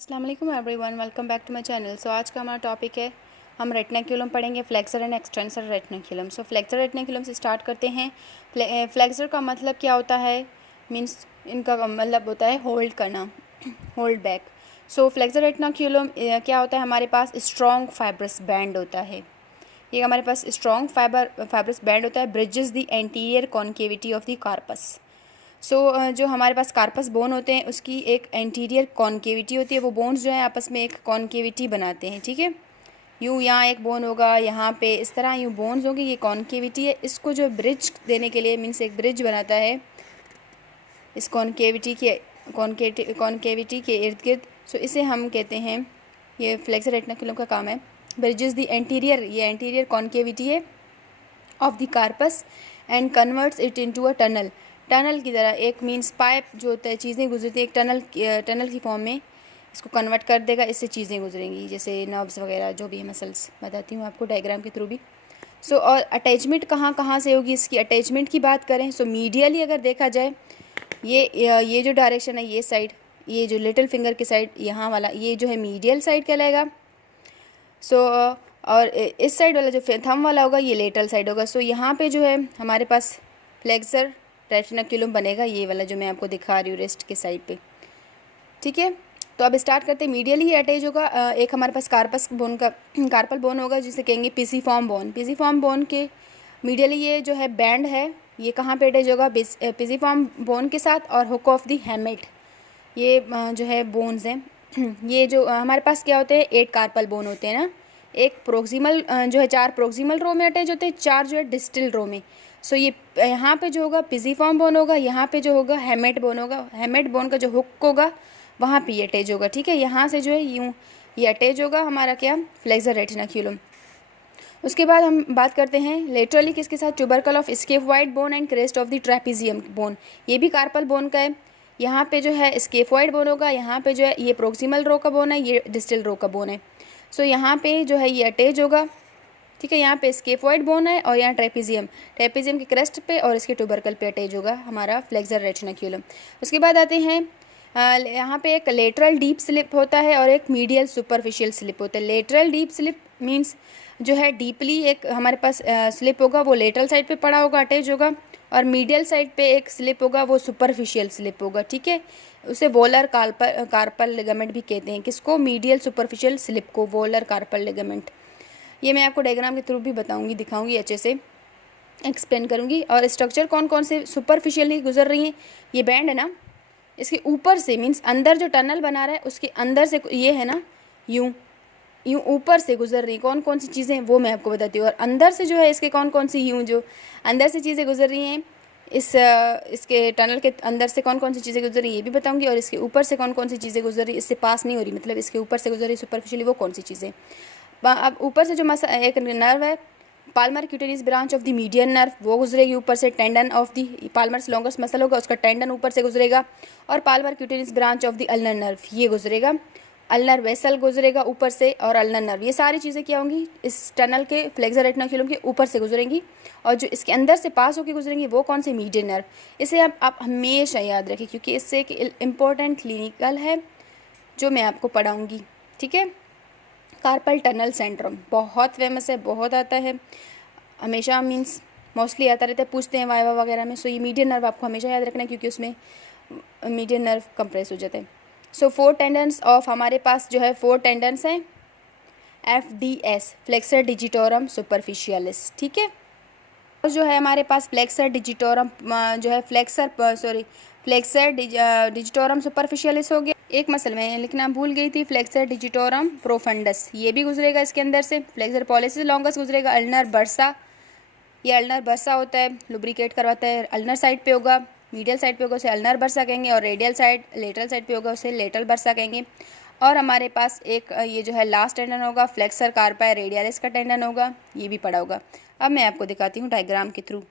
अस्सलाम वालेकुम everyone, welcome back to my channel. So आज का हमारा टॉपिक है, हम रेटिनाक्यूलम पढ़ेंगे, flexor and extensor retinaculum. So flexor retinaculum से स्टार्ट करते हैं। फ्लेक्सर का मतलब क्या होता है, मींस इनका मतलब होता है होल्ड करना, होल्ड बैक। सो फ्लेक्सर रेटिनाक्यूलम क्या होता है, हमारे पास स्ट्रॉन्ग फाइब्रस बैंड होता है। ये हमारे पास स्ट्रॉन्ग फाइब्रस बैंड होता है, bridges the anterior concavity of the carpus. जो हमारे पास कार्पस बोन होते हैं उसकी एक एंटीरियर कॉन्केविटी होती है। वो बोन्स जो है आपस में एक कॉन्केविटी बनाते हैं, ठीक है। यूँ यहाँ एक बोन होगा, यहाँ पे इस तरह यूँ बोन्स होंगे, ये कॉन्केविटी है। इसको जो ब्रिज देने के लिए मीन्स एक ब्रिज बनाता है इस कॉन्केविटी के इर्द गिर्द। सो इसे हम कहते हैं, ये फ्लेक्सर रेटिनाक्यूलम का काम है, ब्रिजेस द एंटीरियर, ये एंटीरियर कॉन्केविटी है of the carpus and converts it into a tunnel. Tunnel की तरह एक मीन्स पाइप जो होता है, चीज़ें गुजरती है एक टनल की फॉर्म में, इसको कन्वर्ट कर देगा, इससे चीज़ें गुजरेंगी, जैसे नर्व्स वगैरह जो भी है, मसल्स बताती हूँ आपको डायग्राम के थ्रू भी। और अटैचमेंट कहाँ कहाँ से होगी, इसकी अटैचमेंट की बात करें मीडियली अगर देखा जाए, ये जो डायरेक्शन है, ये साइड, ये जो लिटिल फिंगर की साइड, यहाँ वाला ये जो है मीडियल साइड कहलाएगा। और इस साइड वाला जो थंब वाला होगा ये लेटरल साइड होगा। यहाँ पे जो है हमारे पास फ्लेक्सर रेटिनाक्यूलम बनेगा, ये वाला जो मैं आपको दिखा रही हूँ रेस्ट के साइड पे, ठीक है। तो अब स्टार्ट करते हैं, मीडियल ही अटैच होगा। एक हमारे पास कार्पल बोन होगा जिसे कहेंगे पिसिफॉर्म बोन। पिसिफॉर्म बोन के मीडियली ये जो है बैंड है, ये कहाँ पे अटैच होगा, पिसिफॉर्म बोन के साथ और हुक ऑफ द हेमेट, ये जो है बोन्स हैं। ये जो हमारे पास क्या होते हैं, 8 कार्पल बोन होते हैं ना, एक प्रोक्सिमल जो है 4 प्रोक्सिमल रो में अटैच होते हैं, 4 जो है डिस्टल रो में। ये यहाँ पे जो होगा पिसिफॉर्म बोन होगा, यहाँ पे जो होगा हेमेट बोन होगा, हेमेट बोन का जो हुक होगा वहाँ पे ये अटैच होगा, ठीक है। यहाँ से जो है यूँ ये अटैच होगा हमारा क्या, फ्लेक्सर रेटिनाक्यूलम। उसके बाद हम बात करते हैं लेटरली किसके साथ, tubercle of scaphoid bone and crest of the trapezium bone. ये भी कार्पल बोन का है। यहाँ पे जो है स्केफोइड बोन होगा, यहाँ पे जो है ये प्रोक्सिमल रो का बोन है, ये डिस्टल रो का बोन है। यहाँ पे जो है ये अटैच होगा, ठीक है। यहाँ पे स्केफोइड बोन है और यहाँ ट्रेपेजियम के क्रेस्ट पे और इसके ट्यूबरकल पे अटैच होगा हमारा फ्लेक्सर रेटिनाक्यूलम। उसके बाद आते हैं यहाँ पे एक लेटरल डीप स्लिप होता है और एक मीडियल सुपरफिशियल स्लिप होता है। लेटरल डीप स्लिप मीन्स जो है डीपली एक हमारे पास स्लिप होगा, वो लेटरल साइड पे पड़ा होगा, अटैच होगा, और मीडियल साइड पे एक स्लिप होगा, वो सुपरफिशियल स्लिप होगा, ठीक है। उसे वोलर कार्पल लिगामेंट भी कहते हैं। किसको, मीडियल सुपरफिशियल स्लिप को वोलर कार्पल लिगामेंट। ये मैं आपको डायग्राम के थ्रू भी बताऊंगी, दिखाऊंगी, अच्छे से एक्सप्लेन करूंगी। और स्ट्रक्चर कौन कौन से सुपरफिशियली गुजर रही हैं, ये बैंड है ना, इसके ऊपर से मीन्स अंदर जो टनल बना रहा है उसके अंदर से ये है ना, यूँ ऊपर से गुजर रही कौन कौन सी चीज़ें हैं वो मैं आपको बताती हूँ। और अंदर से जो है इसके कौन कौन सी यूँ जो अंदर से चीज़ें गुजर रही हैं, इसके टनल के अंदर से कौन कौन सी चीज़ें गुजर रही हैं ये भी बताऊंगी। और इसके ऊपर से कौन कौन सी चीज़ें गुजर रही, इससे पास नहीं हो रही, मतलब इसके ऊपर से गुजर रही सुपरफिशियली, वो कौन सी चीज़ें। अब ऊपर से जो एक नर्व है, palmar cutaneous branch of the median nerve, वो गुजरेगी ऊपर से। Tendon of the palmaris longest muscle होगा, उसका टेंडन ऊपर से गुजरेगा। और palmar cutaneous branch of the ulnar nerve, ये गुजरेगा। अल्नर वेसल गुजरेगा ऊपर से, और अल्नर नर्व, ये सारी चीज़ें क्या होंगी, इस टनल के फ्लेक्सर रेटिनाक्यूलम के ऊपर से गुजरेंगी। और जो इसके अंदर से पास होकर गुजरेंगी वो कौन से, मीडियन नर्व। इसे आप हमेशा याद रखें क्योंकि इससे एक इम्पोर्टेंट क्लिनिकल है जो मैं आपको पढ़ाऊँगी, ठीक है। कार्पल टनल सिंड्रोम बहुत फेमस है, बहुत आता है हमेशा, मीन्स मोस्टली आता रहता है, पूछते हैं वाइवा वगैरह में। ये मीडियन नर्व आपको हमेशा याद रखना है क्योंकि उसमें मीडियन नर्व कंप्रेस हो जाता है। 4 टेंडन्स ऑफ हमारे पास जो है 4 टेंडन्स हैं, FDS फ्लेक्सर डिजिटोरम सुपरफिशियलिस, ठीक है। और जो है हमारे पास फ्लेक्सर डिजिटोरम जो है फ्लेक्सर डिजिटोरम सुपरफिशियलिस हो गया। एक मसल में लिखना भूल गई थी, फ्लेक्सर डिजिटोरम प्रोफंडस, ये भी गुजरेगा इसके अंदर से। फ्लेक्सर पॉलिसिस लॉन्गस गुजरेगा। अल्नर बर्सा, ये अल्नर बर्सा होता है, लुब्रिकेट करवाता है, अल्नर साइड पे होगा, मीडियल साइड पे होगा उसे अल्नर बर्सा कहेंगे, और रेडियल साइड लेटरल साइड पे होगा उसे लेटरल बर्सा कहेंगे। और हमारे पास एक ये जो है लास्ट टेंडन होगा, फ्लेक्सर कार्पाई रेडियलिस का टेंडन होगा, ये भी पड़ा होगा। अब मैं आपको दिखाती हूँ डायग्राम के थ्रू।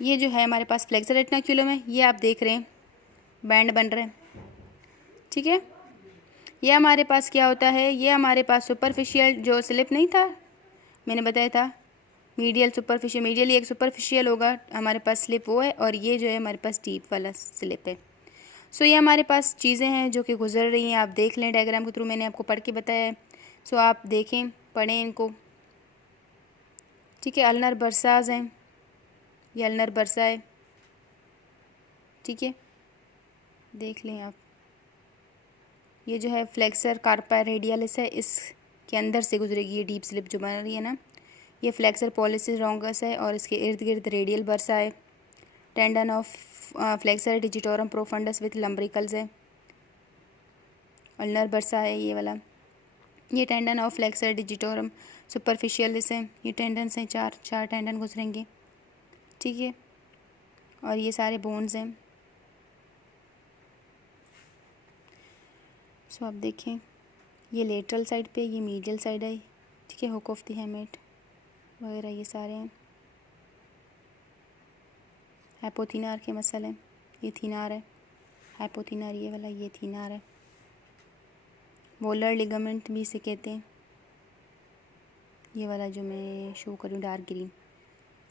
ये जो है हमारे पास फ्लेक्सर रेटिनाक्यूलम है, ये आप देख रहे हैं बैंड बन रहे हैं, ठीक है। ये हमारे पास क्या होता है, ये हमारे पास सुपरफिशियल जो स्लिप नहीं था मैंने बताया था, मीडियल सुपरफिशियल, मीडियली एक सुपरफिशियल होगा हमारे पास स्लिप वो है, और ये जो है हमारे पास डीप वाला स्लिप है। सो ये हमारे पास चीज़ें हैं जो कि गुजर रही हैं, आप देख लें डायग्राम के थ्रू, मैंने आपको पढ़ के बताया है। सो आप देखें, पढ़ें इनको, ठीक है। अल्नर बरसाज हैं, ये अल्नर बरसा है, ठीक है, देख लें आप। ये जो है फ्लेक्सर कार्पा रेडियलिस है, इसके अंदर से गुजरेगी ये डीप स्लिप जो बन रही है ना, ये फ्लेक्सर पॉलिसिस लॉन्गस है और इसके इर्द गिर्द रेडियल बरसा है। Tendon of flexor digitorum profundus with lumbricals है, अल्नर बरसा है ये वाला। ये tendon of flexor digitorum superficialis है, ये टेंडन्स हैं, चार टेंडन गुजरेंगे, ठीक है, और ये सारे बोन्स हैं। सो आप देखें, ये लेटरल साइड पे, ये मीडियल साइड है, ठीक है, हुक ऑफ द हेमेट वगैरह ये सारे हैं। हाइपोथिनार के मसल हैं, ये थीनार है, हाइपोथिनार ये वाला, ये थीनार है। वोलर लिगामेंट भी इसे कहते हैं, ये वाला जो मैं शो करूँ dark green.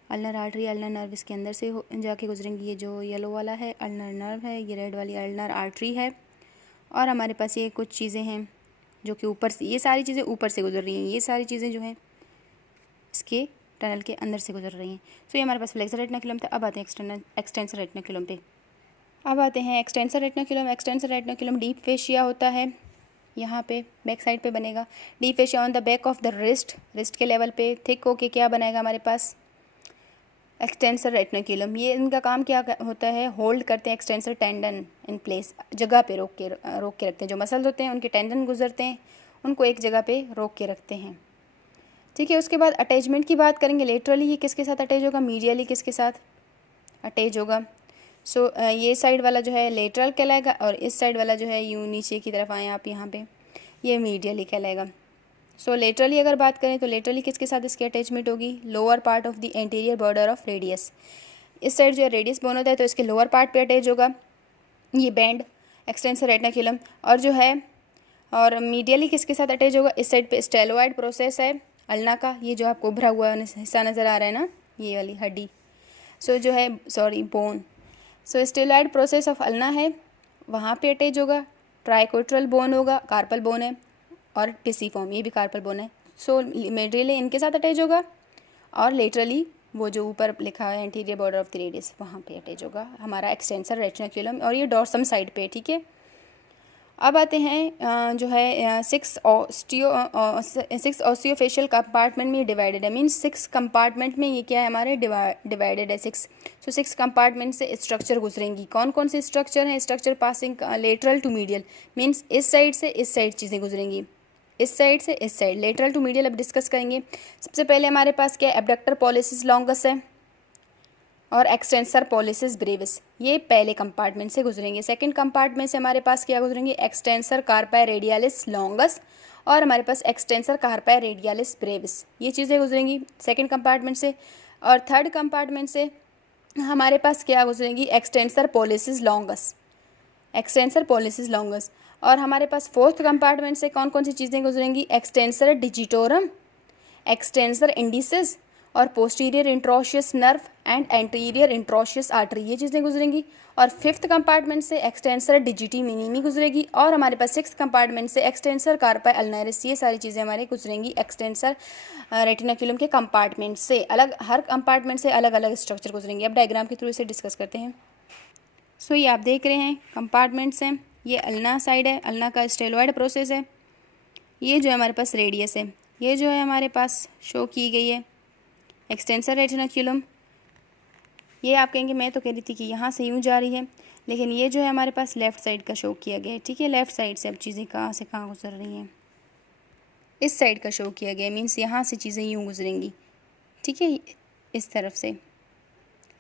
Ulnar artery, ulnar nerve इसके अंदर से जाके गुजरेंगी, ये जो येलो वाला है अल्नर नर्व है, ये रेड वाली अल्नर आर्टरी है। और हमारे पास ये कुछ चीज़ें हैं जो कि ऊपर से, ये सारी चीज़ें ऊपर से गुजर रही हैं, ये सारी चीज़ें जो हैं इसके टनल के अंदर से गुजर रही हैं। सो ये हमारे पास फ्लेक्सर रेटिनाकुलम था। अब आते हैं एक्सटेंसर रेटिनाकुलम पे। अब आते हैं extensor retinaculum. Extensor retinaculum deep fascia होता है, यहाँ पे बैक साइड पे बनेगा। Deep fascia on the back of the wrist, wrist के लेवल पे थिक होके क्या बनाएगा हमारे पास, एक्सटेंसर रेटिनाकुलम। ये इनका काम क्या होता है, होल्ड करते हैं एक्सटेंसर टेंडन इन प्लेस, जगह पे रोक के रखते हैं। जो मसल्स होते हैं उनके टेंडन गुजरते हैं, उनको एक जगह पे रोक के रखते हैं, ठीक है। उसके बाद अटैचमेंट की बात करेंगे। लेटरली ये किसके साथ अटैच होगा, मीडियली किसके साथ अटैच होगा। सो ये साइड वाला जो है लेटरल कहलाएगा और इस साइड वाला जो है यूँ नीचे की तरफ आए आप यहाँ पे, ये मीडियली कहलाएगा। सो लेटरली अगर बात करें तो लेटरली किसके साथ इसकी अटैचमेंट होगी, lower part of the anterior border of radius. इस साइड जो है रेडियस बोन होता है तो इसके लोअर पार्ट पे अटैच होगा ये बैंड एक्सटेंसर रेटिनाकुलम। और जो है और मीडियली किसके साथ अटैच होगा, इस साइड पे स्टेलॉइड प्रोसेस है अल्ना का, ये जो आपको उभरा हुआ हिस्सा नज़र आ रहा है ना, ये वाली हड्डी, सो जो है sorry bone, so styloid process of ulna है, वहाँ पे अटैच होगा। ट्राइकोट्रल बोन होगा, कार्पल बोन है, और पिसीफॉर्म ये भी कार्पल बोन है। सो मीडियली इनके साथ अटैच होगा और लेटरली वो जो ऊपर लिखा है anterior border of the radius वहाँ पे अटैच होगा हमारा एक्सटेंसर रेटिनाकुलम, और ये डॉर्सम साइड पे, ठीक है। अब आते हैं जो है सिक्स ऑस्टियोफेशियल कंपार्टमेंट में डिवाइडेड है, मीन्स 6 कंपार्टमेंट में ये क्या है हमारे डिवाइडेड है 6। सो 6 कंपार्टमेंट से स्ट्रक्चर गुजरेंगी। कौन कौन से स्ट्रक्चर हैं, structure passing lateral to medial, means इस साइड से इस साइड चीज़ें गुजरेंगी, इस साइड से इस साइड, लेटरल टू मीडियल अब डिस्कस करेंगे। सबसे पहले हमारे पास क्या है, एब्डक्टर पॉलिसिस लॉन्गस है और एक्सटेंसर पॉलिसिस ब्रेविस, ये पहले कंपार्टमेंट से गुजरेंगे। सेकंड कंपार्टमेंट से हमारे पास क्या गुजरेंगे, एक्सटेंसर कार्पाई रेडियालिस लॉन्गस और हमारे पास एक्सटेंसर कार्पाई रेडियालिस ब्रेविस, ये चीज़ें गुजरेंगी सेकंड कंपार्टमेंट से। और थर्ड कंपार्टमेंट से हमारे पास क्या गुजरेंगी, extensor pollicis longus, extensor pollicis longus. और हमारे पास फोर्थ कंपार्टमेंट से कौन कौन सी चीज़ें गुजरेंगी, एक्सटेंसर डिजिटोरम, एक्सटेंसर इंडिसिस और posterior interosseous nerve and anterior interosseous artery, ये चीज़ें गुजरेंगी। और फिफ्थ कंपार्टमेंट से एक्सटेंसर डिजिटी मिनिमी गुजरेगी। और हमारे पास सिक्स कंपार्टमेंट से एक्सटेंसर कार्पाई अल्नारिस, ये सारी चीज़ें हमारे गुजरेंगी एक्सटेंसर रेटिनाकुलम के कंपार्टमेंट से। अलग हर कंपार्टमेंट से अलग अलग स्ट्रक्चर गुजरेंगे। अब डायग्राम के थ्रू इसे डिस्कस करते हैं। सो ये आप देख रहे हैं कंपार्टमेंट्स हैं, ये अल्ना साइड है, अल्ना का स्टेलॉइड प्रोसेस है, ये जो है हमारे पास रेडियस है, ये जो है हमारे पास शो की गई है एक्सटेंसर रेटिनाकुलम। ये आप कहेंगे मैं तो कह रही थी कि यहाँ से यूँ जा रही है, लेकिन ये जो है हमारे पास लेफ़्ट साइड का शो किया गया है, ठीक है। लेफ़्ट साइड से अब चीज़ें कहाँ से कहाँ गुजर रही हैं, इस साइड का शो किया गया, मीन्स यहाँ से चीज़ें यूँ गुजरेंगी, ठीक है, इस तरफ से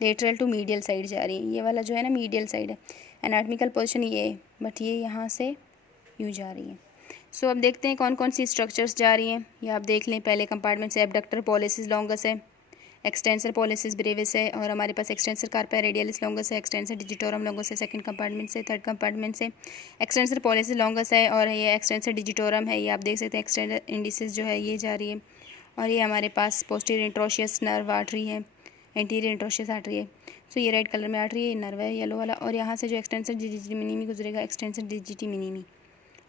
लेटरल टू मीडियल साइड जा रही है। ये वाला जो है ना मीडियल साइड है, एनाटॉमिकल पोजीशन ये है, बट ये यहाँ से यूँ जा रही है। सो अब देखते हैं कौन कौन सी स्ट्रक्चर्स जा रही हैं। ये आप देख लें, पहले कंपार्टमेंट से एब्डक्टर पॉलिसिस लॉन्गस है, एक्सटेंसर पॉलिसिस ब्रेविस है, और हमारे पास एक्सटेंसर कार्पाई रेडियलिस लॉन्गस है, एक्सटेंसर डिजिटोरम लॉन्गस है सेकंड कंपार्टमेंट से। थर्ड कंपार्टमेंट से एक्सटेंसर पॉलिसिस लॉन्गस है और ये एक्सटेंसर डिजिटोरम है, ये आप देख सकते हैं एक्सटेंसर इंडिसिस जो है ये जा रही है। और ये हमारे पास पोस्टीरियर इंट्रोशियस नर्व आर्टरी है, एंटीरियर इंट्रोशियस आर्टरी है। सो ये रेड कलर में आर्टरी है, ये नर्व है येलो वाला, और यहाँ से जो एक्सटेंसर डिजिटी मिनिमी गुजरेगा, एक्सटेंसर डिजिटी मिनिमी,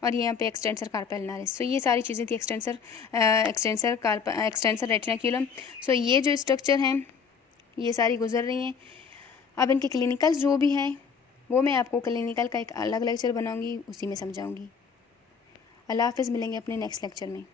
और ये यहाँ पे एक्सटेंसर कार्पा अल्नारिस। सो ये सारी चीज़ें थी एक्सटेंसर रेटिनाक्यूलम। सो ये जो स्ट्रक्चर हैं ये सारी गुजर रही हैं। अब इनके क्लिनिकल्स जो भी हैं वो मैं आपको क्लिनिकल का एक अलग लेक्चर बनाऊंगी, उसी में समझाऊंगी। अल्लाह हाफ़िज़, मिलेंगे अपने नेक्स्ट लेक्चर में।